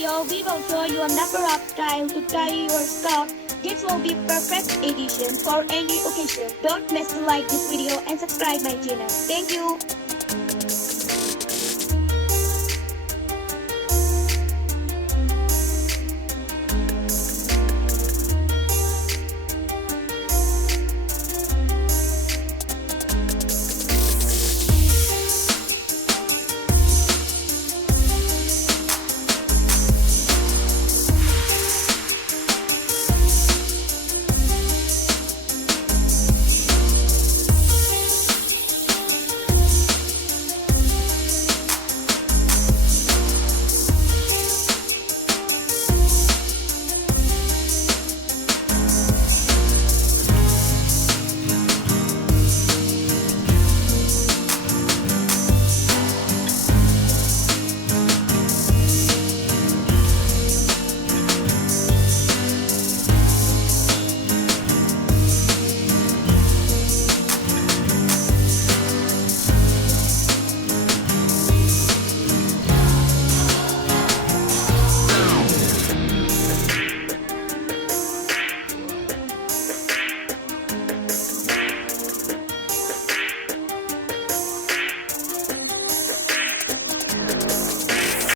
video, we will show you a number of styles to carry your scarf. This will be perfect edition for any occasion. Don't miss to like this video and subscribe my channel. Thank you.